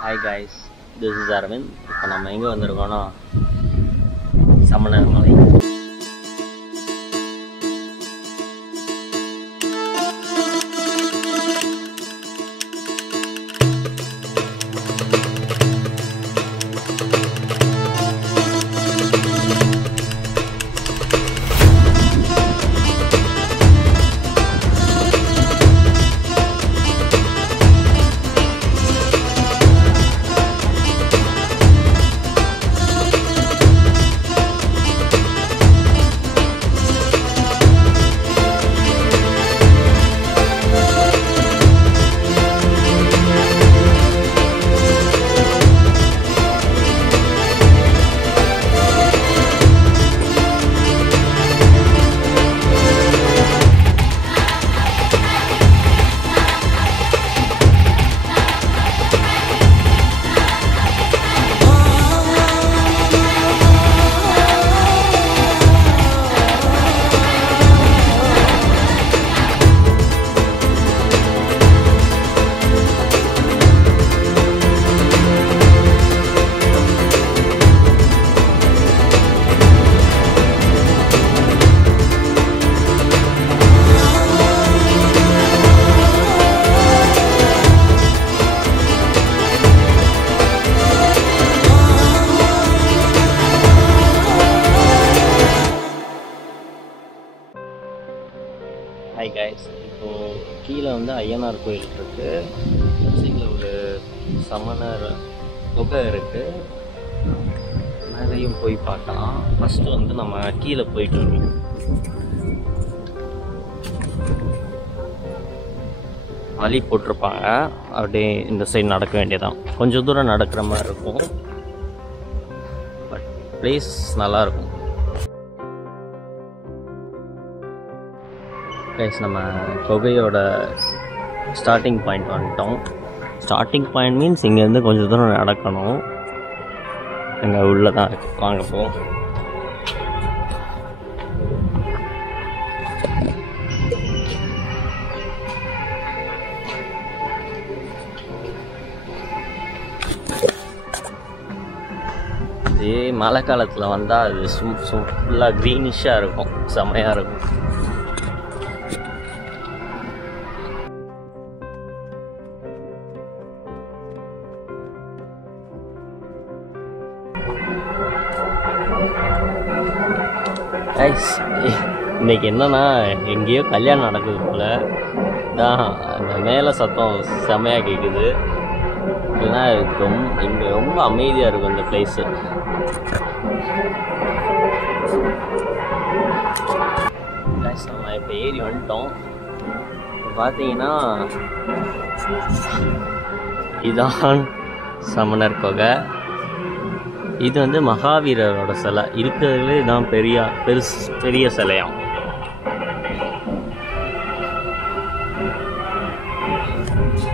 Hi guys, this is Arvind. இப்போ நம்ம எங்கே வந்திருக்கோம்னா சமணர் மலை. ஹாய் கைஸ், இப்போது கீழே வந்து ஐயனார் கோயில் இருக்குது, சைடில் ஒரு சமணர் குகை இருக்குது, மேலேயும் போய் பார்க்கலாம். ஃபஸ்ட்டு வந்து நம்ம கீழே போயிட்டு வரணும். வழி போட்டிருப்பாங்க, அப்படியே இந்த சைடு நடக்க வேண்டியதான். கொஞ்சம் தூரம் நடக்கிற மாதிரி இருக்கும், பட் பிளேஸ் நல்லாயிருக்கும். கைஸ், நம்ம குகையோட ஸ்டார்டிங் பாயிண்ட் வந்துட்டோம். ஸ்டார்டிங் பாயிண்ட் மீன்ஸ் இங்கேருந்து கொஞ்சம் தூரம் நடக்கணும். அங்கே உள்ளே தான் இருக்கு, வாங்க போ. இதே மழை காலத்தில் வந்தால் அது ஃபுல்லாக க்ரீனிஷாக இருக்கும், செமையாக இருக்கும். இன்னைக்கு என்னன்னா, எங்கேயோ கல்யாணம் நடக்குது போல தான், அந்த மேலே சத்தம் செமையாக கேட்குது. இல்லைன்னா இங்கே ரொம்ப அமைதியாக இருக்கும் இந்த பிளேஸு. நம்ம இப்போ ஏறி வந்துட்டோம். இப்போ பார்த்தீங்கன்னா இதான் சமணர் குகை. இது வந்து மகாவீரரோட சிலை இருக்கிறதுலே இதான் பெரிய சிலையாம்.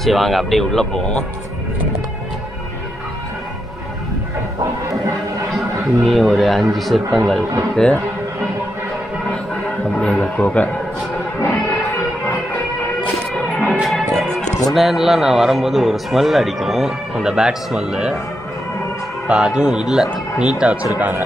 சரி வாங்க அப்படியே உள்ளே போவோம். இங்கேயும் ஒரு 5 சிற்பங்கள் இருக்கு. அப்படி இந்த குகை முன்னாடிலாம் நான் வரும்போது ஒரு ஸ்மெல் அடிக்கும், அந்த பேட் ஸ்மெல்லு. இப்போ அதுவும் இல்லை, நீட்டாக வச்சுருக்காங்க.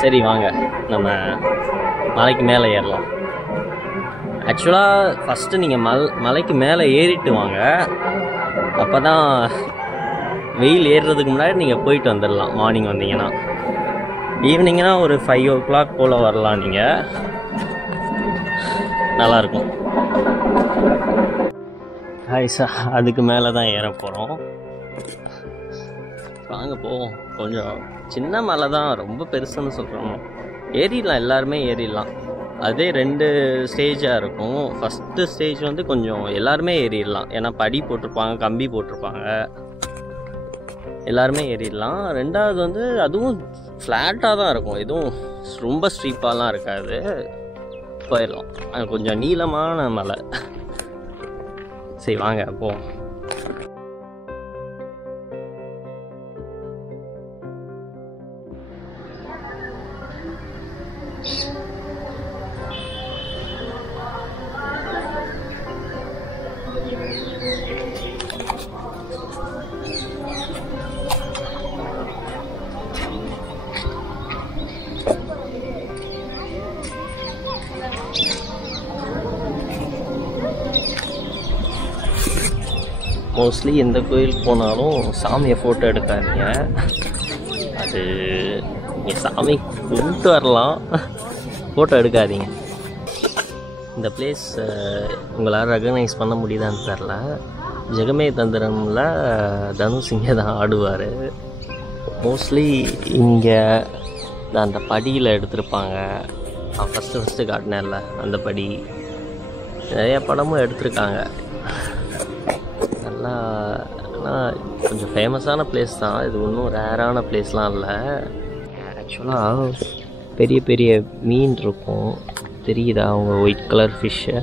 சரி வாங்க நம்ம மலைக்கு மேலே ஏறலாம். ஆக்சுவலாக ஃபஸ்ட்டு நீங்கள் மலைக்கு மேலே ஏறிட்டு வாங்க, அப்போ தான் வெயில் ஏறுறதுக்கு முன்னாடி நீங்கள் போயிட்டு வந்துடலாம். மார்னிங் வந்தீங்கன்னா, ஈவினிங்னா ஒரு 5 o'clock போல் வரலாம். நீங்கள் நல்லாயிருக்கும். ஹாய் சார், அதுக்கு மேலே தான் ஏற போகிறோம். வாங்க போவோம். கொஞ்சம் சின்ன மலை தான், ரொம்ப பெருசுன்னு சொல்கிறோம். ஏறிடலாம், எல்லாருமே ஏறிடலாம். அதே 2 ஸ்டேஜாக இருக்கும். ஃபஸ்ட்டு ஸ்டேஜ் வந்து கொஞ்சம் எல்லாருமே ஏறிடலாம், ஏன்னா படி போட்டிருப்பாங்க, கம்பி போட்டிருப்பாங்க, எல்லாருமே ஏறிடலாம். 2வது வந்து அதுவும் ஃப்ளாட்டாக தான் இருக்கும், எதுவும் ரொம்ப ஸ்ட்ரீப்பாலாம் இருக்காது, போயிடலாம். கொஞ்சம் நீளமான மலை. சரி வாங்க போவோம். மோஸ்ட்லி எந்த கோயிலுக்கு போனாலும் சாமியை ஃபோட்டோ எடுக்காதீங்க. அது நீங்கள் சாமி கும்பிட்டு வரலாம், ஃபோட்டோ எடுக்காதீங்க. இந்த பிளேஸ் உங்களால் ரெகனைஸ் பண்ண முடியுதான்னு தெரில. ஜெகமே தந்திரமில் தனுஷ் இங்கே தான் ஆடுவார். மோஸ்ட்லி இங்கே அந்த படியில் எடுத்திருப்பாங்க. நான் ஃபஸ்ட்டு காட்டினேன்ல அந்த படி, நிறைய படமும் எடுத்திருக்காங்க. நல்லா ஆனால் கொஞ்சம் ஃபேமஸான பிளேஸ் தான் இது, ஒன்றும் ரேரான பிளேஸ்லாம் இல்லை. ஆக்சுவலாக பெரிய பெரிய மீன் இருக்கும் தெரியுதா, அவங்க ஒயிட் கலர் ஃபிஷ்ஷு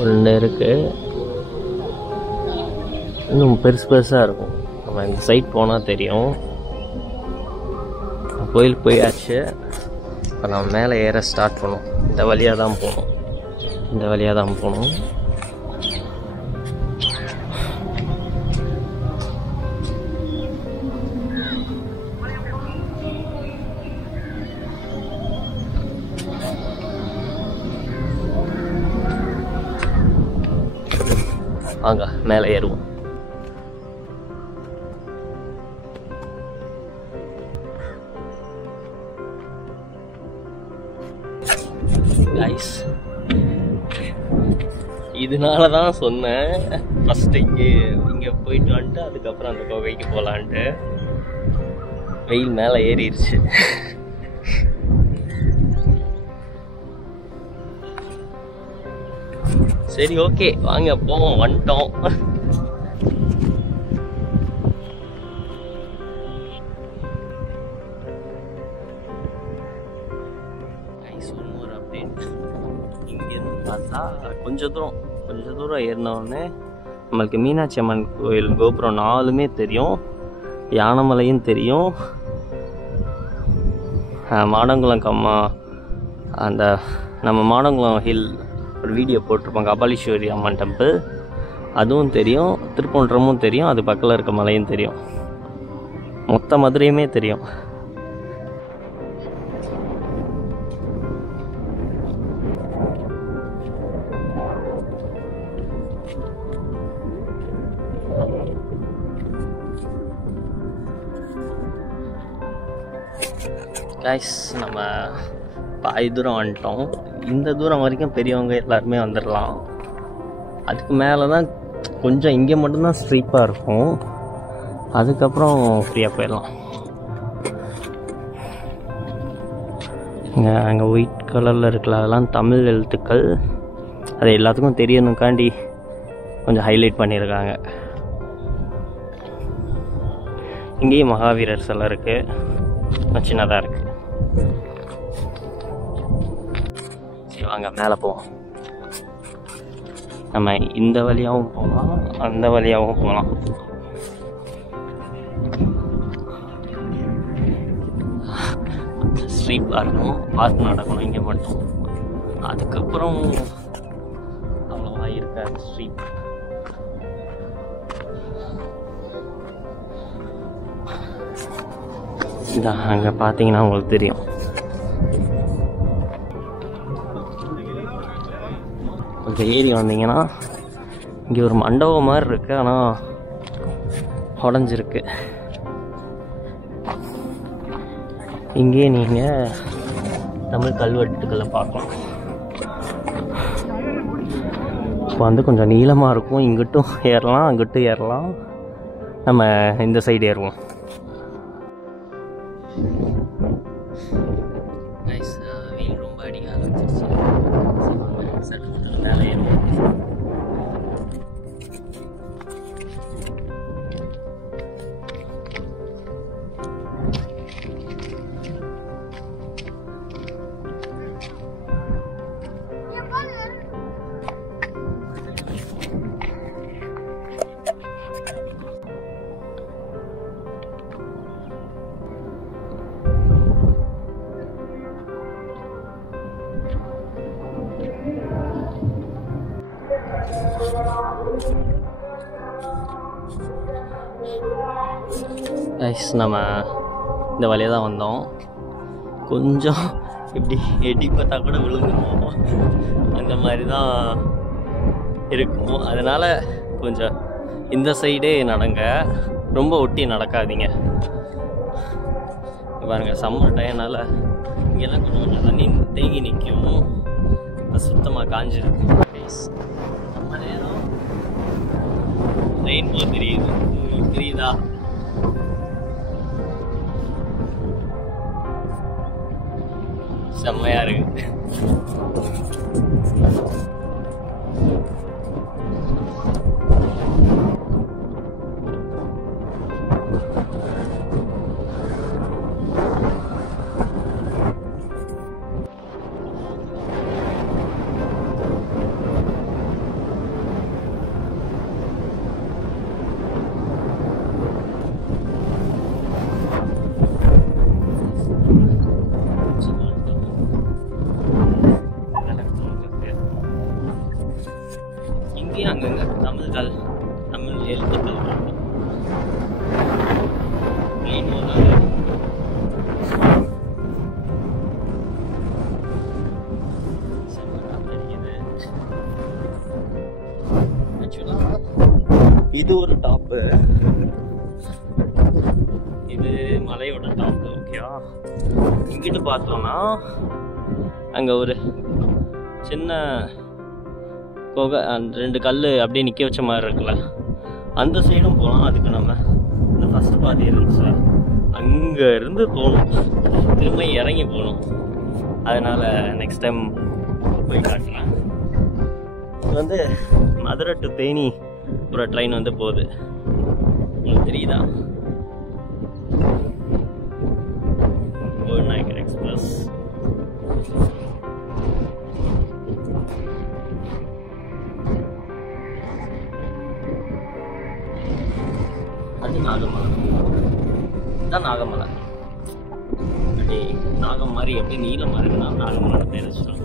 ஒன்று இருக்குது. இன்னும் பெருசாக இருக்கும். நம்ம இந்த சைட் போனால் தெரியும். கோயிலுக்கு போயாச்சு. இப்போ நம்ம மேலே ஏற ஸ்டார்ட் பண்ணோம். இந்த வழியாக தான் போகணும். வாங்க மேலே ஏறுவோம். கைஸ், இதனால தான் சொன்னேன் ஃபஸ்ட்டு இங்கே போயிட்டு வந்துட்டு அதுக்கப்புறம் அந்த குகைக்கு போகலான்ட்டு. வெயில் மேலே ஏறிடுச்சு. சரி, ஓகே, வாங்க போவோம். வந்துட்டோம். ஒரு அப்டேட். இங்கேருந்து பார்த்தா கொஞ்சம் தூரம் ஏறினோடனே நம்மளுக்கு மீனாட்சி அம்மன் கோயில் கோபுரம் 4மே தெரியும், யானைமலையும் தெரியும், மாடங்குளம் கம்மா, அந்த நம்ம மாடங்குளம் ஹில் ஒரு வீடியோ போட்டிருப்பாங்க, கபாலீஸ்வரி அம்மன் டெம்பிள், அதுவும் தெரியும், திருப்பூன்றமும் தெரியும், அது பக்கத்தில் இருக்க மலையும் தெரியும், மொத்த மதுரையுமே தெரியும். கைஸ், நம்ம பாதி தூரம் வந்துட்டோம். இந்த தூரம் வரைக்கும் பெரியவங்க எல்லாருமே வந்துடலாம். அதுக்கு மேலே தான் கொஞ்சம் இங்கே மட்டும்தான் ஸ்ட்ரீப்பாக இருக்கும், அதுக்கப்புறம் ஃப்ரீயாக போயிடலாம். அங்கே ஒயிட் கலரில் இருக்குல்ல, அதெல்லாம் தமிழ் எழுத்துக்கள். அது எல்லாத்துக்கும் தெரியணுக்காண்டி கொஞ்சம் ஹைலைட் பண்ணியிருக்காங்க. இங்கேயும் மகாவீரர் சிலை இருக்குது, சின்னதாக இருக்குது. சரி, வாங்க மேலே போவோம். நம்ம இந்த வழியாகவும் போகலாம், அந்த வழியாகவும் போகலாம். ஸ்ட்ரீட் பார்க்கணும், பார்த்து நடக்கணும் இங்கே மட்டும். அதுக்கப்புறம் அவ்வளோவா இருக்காது ஸ்ட்ரீட். இந்த அங்கே பார்த்தீங்கன்னா உங்களுக்கு தெரியும். கொஞ்சம் ஏறி வந்தீங்கன்னா இங்கே ஒரு மண்டபம் மாதிரி இருக்குது, ஆனால் உடஞ்சிருக்கு. இங்கே நீங்கள் தமிழ் கல்வெட்டுக்களை பார்க்கலாம். இப்போ வந்து கொஞ்சம் நீளமாக இருக்கும், இங்கிட்டும் ஏறலாம் அங்கிட்டும் ஏறலாம். நம்ம இந்த சைடு ஏறுவோம். வெயில் ரொம்ப அடிக்க ஆரம்பிச்சிருச்சு. மேலே ஏறுவோம். கைஸ், நம்ம இந்த வழியாக தான் வந்தோம். கொஞ்சம் இப்படி எட்டி பார்த்தா கூட விழுந்துருவோம், அந்த மாதிரி தான் இருக்கும். அதனால் கொஞ்சம் இந்த சைடே நடங்க, ரொம்ப ஒட்டி நடக்காதீங்க. பாருங்கள், சம்மர் டைம்னால இங்கெல்லாம் கொஞ்சம் தண்ணி தேங்கி நிற்கும், சுத்தமாக காஞ்சிருக்கு. நம்ம நேரம் ரெயின்போ தெரியுது, தெரியுதா? செம்மையா இருக்கு. அங்கங்க தமிழ் எழுத்துக்கள் இது ஒரு டாப்பு, இது மலையோட டாப்பு. ஓகேவா? இங்கிட்டு பார்த்தோம்னா அங்க ஒரு சின்ன போக ரெண்டு கல் அப்படியே நிற்க வச்ச மாதிரி இருக்குல்ல, அந்த சைடும் போகலாம். அதுக்கு நம்ம இந்த ஃபஸ்ட்டு பாதி இருந்துச்சு, அங்கே இருந்து போகணும், திரும்ப இறங்கி போகணும். அதனால் நெக்ஸ்ட் டைம் போய் காட்டுறேன். இது வந்து மதுரை டு தேனி ஒரு ட்ரெயின் வந்து போகுது, உங்களுக்கு தெரியுதா? நாயக்கர் எக்ஸ்பிரஸ். அது நாகமலை தான், நாகமலை அப்படி நாகம் மாதிரி எப்படி நீளமாக இருக்குன்னா நாகமலை பேர் வச்சுட்டாங்க.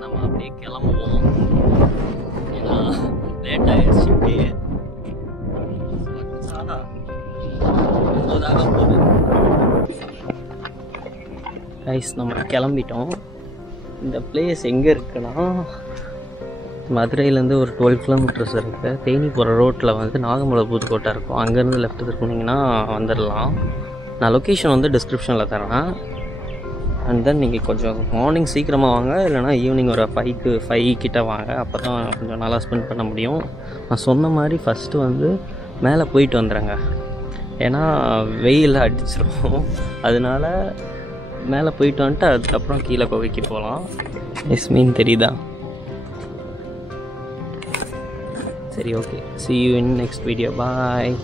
நம்ம அப்படியே கிளம்புவோம், ஏன்னா லேட் ஆயிடுச்சு. கைஸ், நம்ம கிளம்பிட்டோம். இந்த பிளேஸ் எங்கே இருக்குன்னா, மதுரையிலேருந்து ஒரு 12 கிலோமீட்டர்ஸ் இருக்குது. தேனி போகிற ரோட்டில் வந்து நாகமலை புதுக்கோட்டை இருக்கும், அங்கேருந்து லெஃப்ட் திரும்பினீங்கன்னா வந்துடலாம். நான் லொக்கேஷன் வந்து டிஸ்கிரிப்ஷனில் தரேன். அண்ட் தென் நீங்கள் கொஞ்சம் மார்னிங் சீக்கிரமாக வாங்க, இல்லைனா ஈவினிங் ஒரு 5 கிட்ட வாங்க, அப்போ தான் கொஞ்சம் நல்லா ஸ்பெண்ட் பண்ண முடியும். நான் சொன்ன மாதிரி ஃபஸ்ட்டு வந்து மேலே போயிட்டு வந்துடுங்க, ஏன்னா வெயில் அடிச்சிடும். அதனால மேலே போயிட்டு வந்துட்டு அதுக்கப்புறம் கீழே குகைக்கு போகலாம். மீன் தெரியுதா? சரி, okay, see you in next video. Bye.